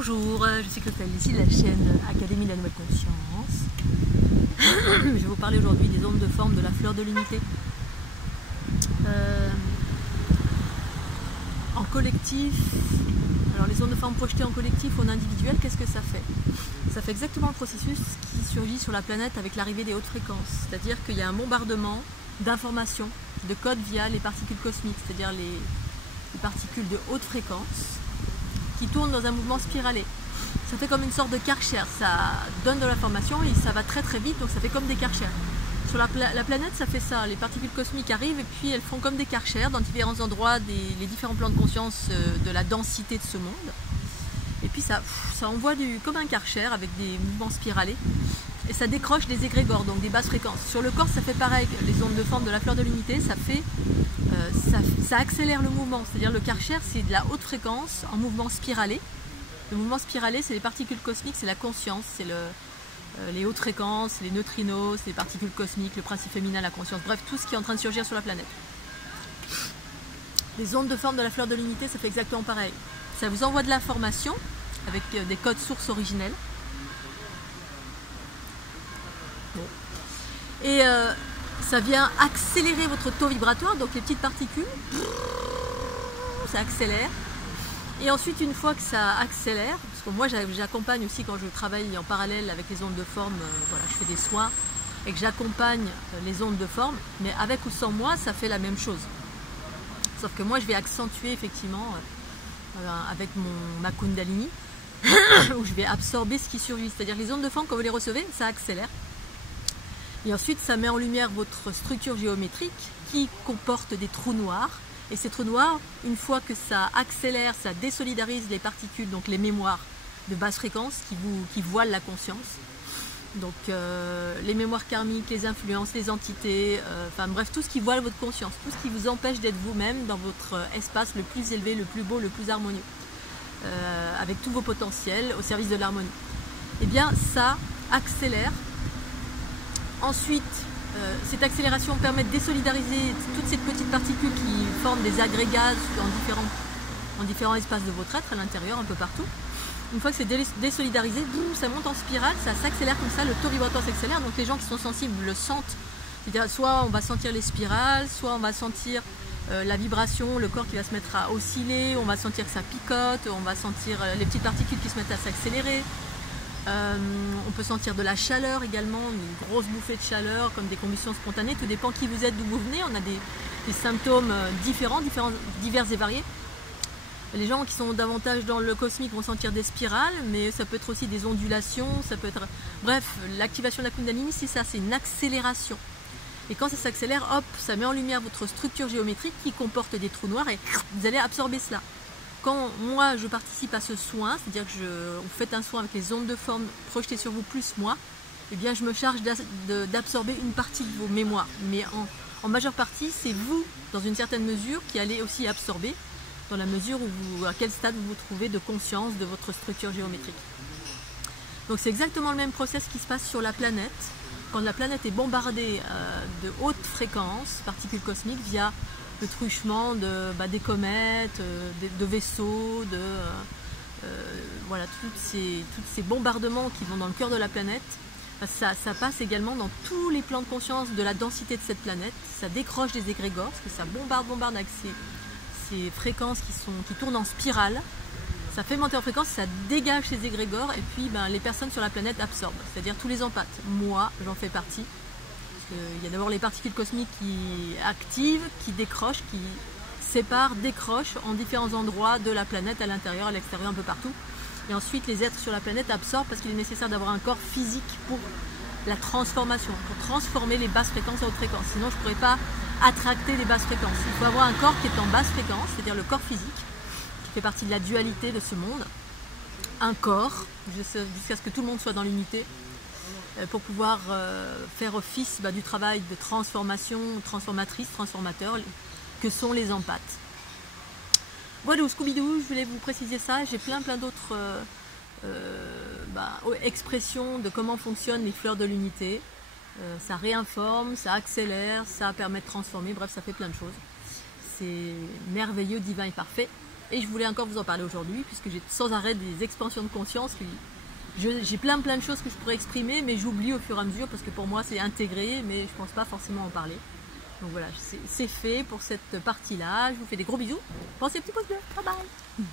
Bonjour, je suis Christelle, ici de la chaîne Académie de la Nouvelle Conscience. Je vais vous parler aujourd'hui des ondes de forme de la fleur de l'unité. En collectif, alors les ondes de forme projetées en collectif ou en individuel, qu'est-ce que ça fait? Ça fait exactement le processus qui surgit sur la planète avec l'arrivée des hautes fréquences. C'est-à-dire qu'il y a un bombardement d'informations, de codes via les particules cosmiques, c'est-à-dire les particules de haute fréquence qui tournent dans un mouvement spiralé. Ça fait comme une sorte de Karcher, ça donne de l'information et ça va très très vite, donc ça fait comme des Karcher. Sur la planète, ça fait ça, les particules cosmiques arrivent et puis elles font comme des Karcher dans différents endroits, les différents plans de conscience de la densité de ce monde. Et puis ça envoie comme un Karcher avec des mouvements spiralés et ça décroche des égrégores, donc des basses fréquences. Sur le corps, ça fait pareil, les ondes de forme de la fleur de l'unité, ça accélère le mouvement, c'est-à-dire le Karcher, c'est de la haute fréquence en mouvement spiralé. Le mouvement spiralé, c'est les particules cosmiques, c'est la conscience, c'est les hautes fréquences, les neutrinos, les particules cosmiques, le principe féminin, la conscience, bref, tout ce qui est en train de surgir sur la planète. Les ondes de forme de la fleur de l'unité, ça fait exactement pareil. Ça vous envoie de l'information avec des codes sources originels. Bon. Et ça vient accélérer votre taux vibratoire, donc les petites particules, ça accélère. Et ensuite, une fois que ça accélère, parce que moi j'accompagne aussi quand je travaille en parallèle avec les ondes de forme, voilà, je fais des soins et que j'accompagne les ondes de forme, mais avec ou sans moi, ça fait la même chose. Sauf que moi je vais accentuer effectivement avec ma Kundalini, où je vais absorber ce qui surgit. C'est-à-dire les ondes de forme, quand vous les recevez, ça accélère. Et ensuite, ça met en lumière votre structure géométrique qui comporte des trous noirs. Et ces trous noirs, une fois que ça accélère, ça désolidarise les particules, donc les mémoires de basse fréquence qui voilent la conscience. Donc les mémoires karmiques, les influences, les entités, enfin bref, tout ce qui voile votre conscience, tout ce qui vous empêche d'être vous-même dans votre espace le plus élevé, le plus beau, le plus harmonieux, avec tous vos potentiels au service de l'harmonie. Eh bien, ça accélère. Ensuite, cette accélération permet de désolidariser toutes ces petites particules qui forment des agrégats en différents espaces de votre être, à l'intérieur, un peu partout. Une fois que c'est désolidarisé, ça monte en spirale, ça s'accélère comme ça, le taux vibratoire s'accélère, donc les gens qui sont sensibles le sentent. C'est-à-dire soit on va sentir les spirales, soit on va sentir la vibration, le corps qui va se mettre à osciller, on va sentir que ça picote, on va sentir les petites particules qui se mettent à s'accélérer. On peut sentir de la chaleur également, une grosse bouffée de chaleur, comme des combustions spontanées, tout dépend qui vous êtes, d'où vous venez, on a des symptômes divers et variés. Les gens qui sont davantage dans le cosmique vont sentir des spirales, mais ça peut être aussi des ondulations, ça peut être... Bref, l'activation de la Kundalini, c'est ça, c'est une accélération. Et quand ça s'accélère, hop, ça met en lumière votre structure géométrique qui comporte des trous noirs et vous allez absorber cela. Quand moi je participe à ce soin, c'est-à-dire que vous faites un soin avec les ondes de forme projetées sur vous plus moi, eh bien je me charge d'absorber une partie de vos mémoires. Mais en majeure partie, c'est vous, dans une certaine mesure, qui allez aussi absorber, dans la mesure où à quel stade vous vous trouvez de conscience de votre structure géométrique. Donc c'est exactement le même process qui se passe sur la planète. Quand la planète est bombardée de hautes fréquences, particules cosmiques, via le truchement des comètes, de vaisseaux, voilà, tous ces bombardements qui vont dans le cœur de la planète, ça passe également dans tous les plans de conscience de la densité de cette planète. Ça décroche des égrégores, parce que ça bombarde avec ces fréquences qui tournent en spirale. Ça fait monter en fréquence, ça dégage ces égrégores et puis les personnes sur la planète absorbent, c'est-à-dire tous les empathes. Moi, j'en fais partie. Il y a d'abord les particules cosmiques qui activent, qui décrochent, qui séparent, décrochent en différents endroits de la planète, à l'intérieur, à l'extérieur, un peu partout. Et ensuite, les êtres sur la planète absorbent parce qu'il est nécessaire d'avoir un corps physique pour la transformation, pour transformer les basses fréquences en hautes fréquences. Sinon, je ne pourrais pas attracter les basses fréquences. Il faut avoir un corps qui est en basse fréquence, c'est-à-dire le corps physique, qui fait partie de la dualité de ce monde. Un corps, jusqu'à ce que tout le monde soit dans l'unité, pour pouvoir faire office du travail de transformation, transformateur, que sont les empathes. Voilà, Scooby-Doo, je voulais vous préciser ça. J'ai plein d'autres expressions de comment fonctionnent les fleurs de l'unité. Ça réinforme, ça accélère, ça permet de transformer, bref, ça fait plein de choses. C'est merveilleux, divin et parfait. Et je voulais encore vous en parler aujourd'hui, puisque j'ai sans arrêt des expansions de conscience. J'ai plein de choses que je pourrais exprimer, mais j'oublie au fur et à mesure, parce que pour moi c'est intégré, mais je pense pas forcément en parler. Donc voilà, c'est fait pour cette partie-là. Je vous fais des gros bisous. Pensez au petit pouce bleu. Bye bye.